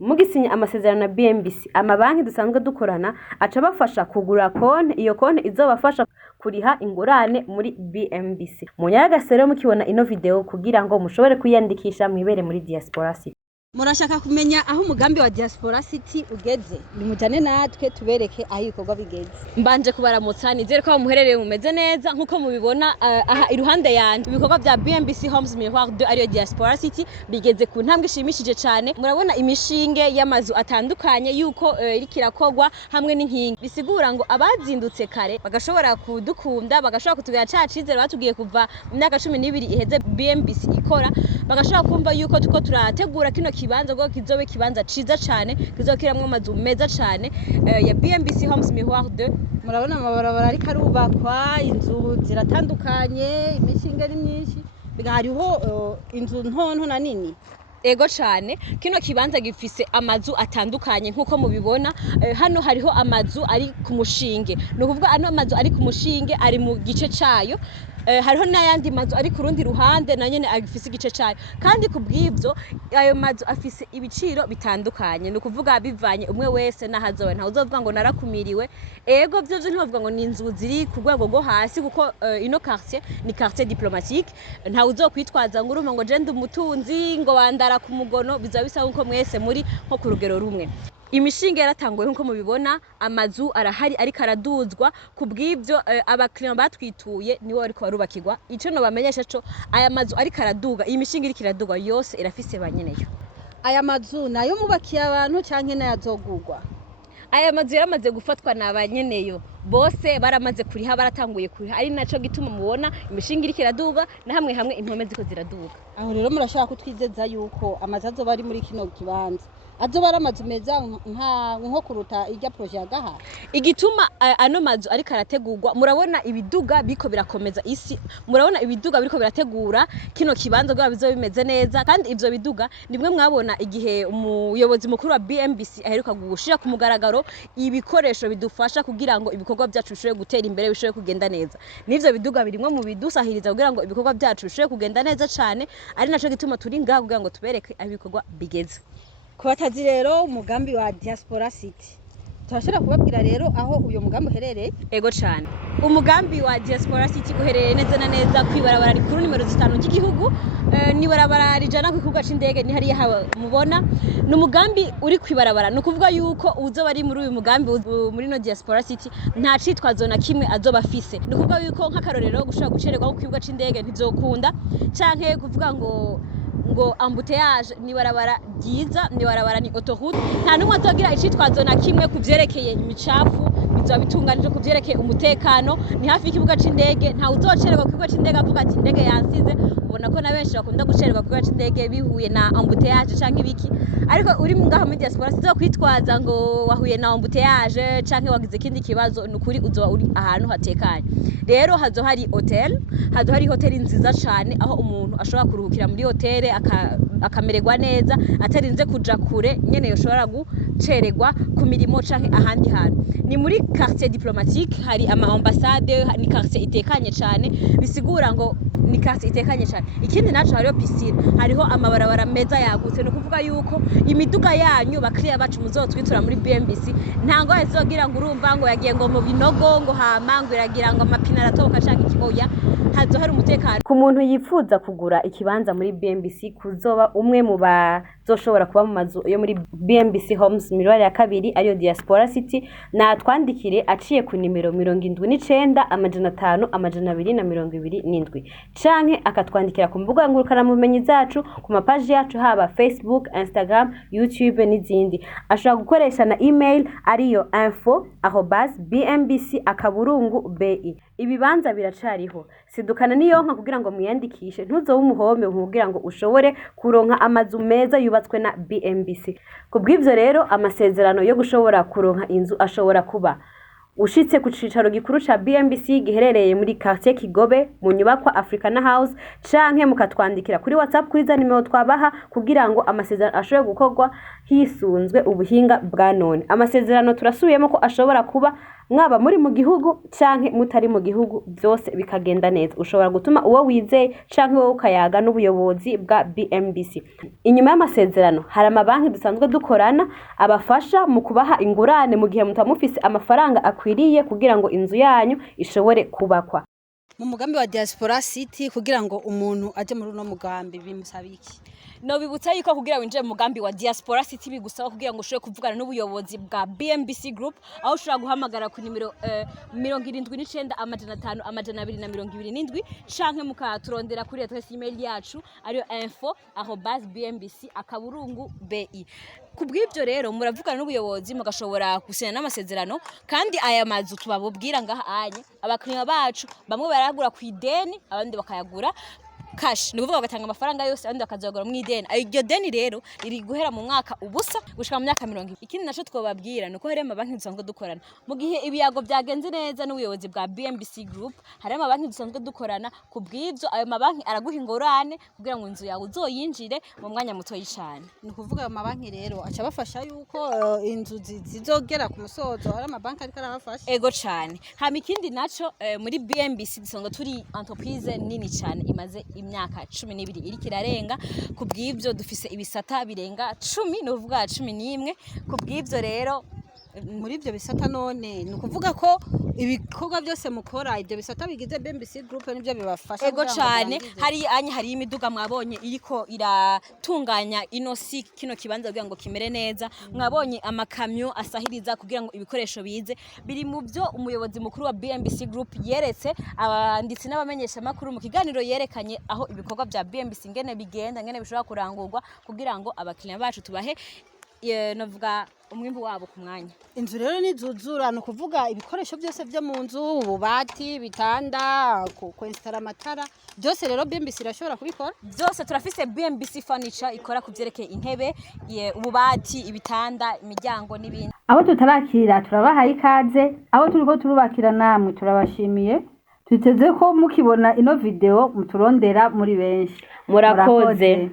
mugisinya amasezerano na BMBC amabanki dusanzwe dukorana aca bafasha kugura konti, iyo konti izobafasha kuriha ingurane muri BMBC. Munyaragasero mukibona ino video kugira ngo mushobore kwiyandikisha mwibere muri Diaspora City. Murashaka kumenya aho umugambi wa Diaspora City ugeze, nimujane natwe tubereke aho ibikorwa bigeze. Mbanje kubaramutsa nizere ko muherereye mumeze neza nkuko mubibona aha iruhande yanje ibikorwa bya BMBC Homes Miroir 2 ariyo Diaspora City bigeze ku ntambwe ishimishije cyane. Murabona imishinge y'amazu atandukanye yuko irikirakorwa hamwe n'inkingi, bisigura ngo abazindutse kare bagashobora kudukunda, bagashobora kutugera cacizere batugiye kuva mu myaka 12 iheze BMBC ikora, bagashobora kumva yuko tuko turategura kino kibanza ngo kizobe kibanza ciza cyane kizokiramwe amazu meza cyane ya BMBC Homes Miroir 2. Murabona amabarabara ariko arubakwa, inzu ziratandukanye, imishinga ari myinshi, bigahariho inzu ntonto na nini. Ego cyane kino kibanza gifise amazu atandukanye nkuko mubibona. Hano hariho amazu ari ku mushinge, no kuvuga ano amazu ari ku mushinge ari mu gice cayo. Hariho n'ayandi mazu ari ku rundi ruhande na nyene agifise igice cayo, kandi kubw'ivyo ayo mazu afise ibiciro bitandukanye, no kuvuga bivanye umwe wese nahazowe, nta uzovuga ngo narakumiriwe. Ego byo ntibavuga ngo ni inzu ziri ku rwego rwo hasi, kuko ino quartier ni quartier diplomatique, nta uzokwitwaza ngo urumva ngo je ndi umutunzi ngo wandara ku mugono, biza bisa nko mwese muri nko ku rugero rumwe. Imishinga yaratanguye nkuko mubibona, amazu arahari ariko araduzwa. Kubw'ivyo abakiriya batwituye nibo ariko barubakirwa. Ico no bamenyesha co aya mazu ariko araduga, iyi mishinga iriko iraduga yose irafise banyeneyo. Aya mazu nayo mubakiye abantu canke nayazogurwa? Aya mazu yaramaze gufatwa na banyeneyo bose, baramaze kuriha, baratanguye kuriha, ari naco gituma mubona imishinga iriko iraduga na hamwe hamwe impome ziko ziraduga. Aho rero murashaka kutwizeza yuko amazu azoba ari muri kino kibanza azoba aramazu meza nko kuruta irya projet yagaha. Igituma ano mazu ariko arategurwa, murabona ibiduga biko birakomeza isi, murabona ibiduga biriko birategura kino kibanza ngo bizo bimeze neza. Kandi ivyo biduga nimwe mwabona igihe umuyobozi mukuru wa BMBC aheruka gushira ku mugaragaro ibikoresho bidufasha kugira ngo ibikorwa byacu bishobore gutera imbere, bishobore kugenda neza. Nivyo biduga birimwe mu bidusahiriza kugira ngo ibikorwa byacu bishobore kugenda neza cyane, ari naco gituma turi ngaho kugira ngo tubereke aho ibikorwa bigeze. Kubatazi rero umugambi wa Diaspora City, turashobora kubabwira rero aho uyo mugambi uherereye? Ego cyane, umugambi wa Diaspora City uherereye neza na neza kwibarabara rikuru nimero 5 ry'igihugu, ni barabara rijana ku kibuga c'indege, ni hariya mubona. Ni umugambi uri kwibarabara, no kuvuga yuko uzoba ari muri uyu mugambi muri no Diaspora City nta citwazo na kimwe azoba afise. Ni kuvuga yuko nk'akarorero gushaka gucererwa ku kibuga c'indege ntizokunda, canke kuvuga ngo embouteillage, ni barabara ryiza, ni barabara ni autoroute, nta numwe azogira icitwazo na kimwe kuvyerekeye imicafu, bizoba bitunganije kuvyerekeye umutekano. Ni hafi y'ikibuga c'indege, nta uzocererwa ku kibuga c'indege avuga ati indege yansize. Ubona ko na benshi bakunda gucererwa ku kibuga c'indege bihuye na embouteillage canke ibiki, ariko uri ngaha muri Diaspora sizo kwitwaza ngo wahuye na embouteillage canke wagize ikindi kibazo, nukuri uzoba uri ahantu hatekanye. Rero hazo hari hotel, hazo hari hotel nziza cyane aho umuntu ashobora kuruhukira muri hotel akamererwa neza atarinze kuja kure nyene yoshobora gucererwa ku mirimo canke ahandi hantu. Ni muri quartier diplomatique, hari ama ambassade, ni quartier itekanye cyane, bisigura ngo ni quartier itekanye cyane. Ikindi naco hariho piscine, hariho amabarabara meza yagutse, no kuvuga yuko imiduga yanyu bakiriya bacu muzotwitura muri BMBC ntango azogira ngo urumva ngo yagiye ngo mu binogo ngo hamangu iragira ngo amapine aratoboka canke ikiboya. Hazo hari umutekano. Ku muntu yifuza kugura ikibanza muri BMBC, kuzoba umwe mu bazoshobora kuba mu mazu yo muri BMBC Homes Miroir ya 2 ariyo Diaspora City, na twandikire aciye ku nimero 79 500 227 canke akatwandikira ku mbuga ngurukana mumenyi zacu ku mapaji yacu haba Facebook, Instagram, YouTube n'izindi. Ashobora gukoresha na email ariyo info@bmbc.bi. Ibibanza biracariho, sidukana niyonka kugira ngo muyandikishe, ntuzobe umuhome kugira ngo ushobore kuronka amazu meza yubatswe na BMBC. Kubw'ivyo rero amasezerano yo gushobora kuronka inzu ashobora kuba ushitse ku cicaro gikuru ca BMBC giherereye muri quartier Kigobe mu nyubakwa Africana House canke mukatwandikira kuri WhatsApp kuri za nimero twabaha kugira ngo amasezerano ashobore gukorwa hisunzwe ubuhinga bwa none. Amasezerano turasubiyemo ko ashobora kuba mwaba muri mu gihugu canke mutari mu gihugu, byose bikagenda neza. Ushobora gutuma uwo wizeye canke wowe ukayaga n'ubuyobozi bwa BMBC. Inyuma y'amasezerano hari amabanki dusanzwe dukorana abafasha mu kubaha ingurane mu gihe mutamufise amafaranga akwiriye kugira ngo inzu yanyu ishobore kubakwa. Mu mugambi wa Diaspora City kugira ngo umuntu aje muri uno mugambi bimusaba iki? No bibutsa yuko kugira winjire mu mugambi wa Diaspora City bigusaba kugira ngo ushobore kuvugana n'ubuyobozi bwa BMBC Group, aho ushobora guhamagara ku nimero 79 amajana 5 amajana 227 canke mukaturondera kuri adresse email yacu ariyo info@bmbc.bi. Kubw'ibyo rero muravugana n'ubuyobozi mugashobora gusinya n'amasezerano, kandi aya mazu tubabubwira ngaha anye abakiriya bacu bamwe baragura ku ideni abandi bakayagura cash, ni kuvuga bagatanga amafaranga yose abandi bakazagura mu ideni. Iryo deni rero riri guhera mu mwaka ubusa gushika mu myaka 20. Ikindi naco twobabwira nuko hari amabanki dusanzwe dukorana mu gihe ibiyago byagenze neza n'ubuyobozi bwa BMBC Group, hari amabanki dusanzwe dukorana. Kubw'ibyo ayo mabanki araguha ingorane kugira ngo inzu yawe uzoyinjire mu mwanya muto y'icane. Ni kuvuga ayo mabanki rero aca bafasha yuko inzu zizogera ku musozo, hari amabanki ariko arabafasha. Ego cane. Hama ikindi naco muri BMBC dusanzwe turi entreprise nini cane imaze imyaka 12 iri kirarenga. Kubw'ibyo dufise ibisata birenga 10, no kuvuga 11. Kubw'ibyo rero muri ibyo bisata none ni ukuvuga ko ibikorwa byose mukora ibyo bisata bigize BMBC Group nibyo bibafasha. Ego cane. Hari imiduga mwabonye iriko iratunganya inosi kino kibanza kugira ngo kimere neza. Mwabonye amakamyo asahiriza kugira ngo ibikoresho bize. Biri mu byo umuyobozi mukuru wa BMBC Group yeretse abanditsi n'abamenyesha makuru mu kiganiro yerekanye aho ibikorwa bya BMBC ngene bigenda, ngene bishobora kurangurwa kugira ngo abakiriya bacu tubahe novuga umwimbu wabo ku mwanya. Inzu rero nizuzura no kuvuga ibikoresho byose byo mu nzu, ububati, bitanda, kwinstara amatara, byose rero BMBC irashobora kubikora. Byose turafise BMBC Furniture ikora kuvyerekeye intebe, ububati, ibitanda, imiryango n'ibindi. Abo tutarakira turabahaye ikaze, abo turiko turubakira namwe turabashimiye. Tuteze ko mukibona ino video muturondera muri benshi. Murakoze.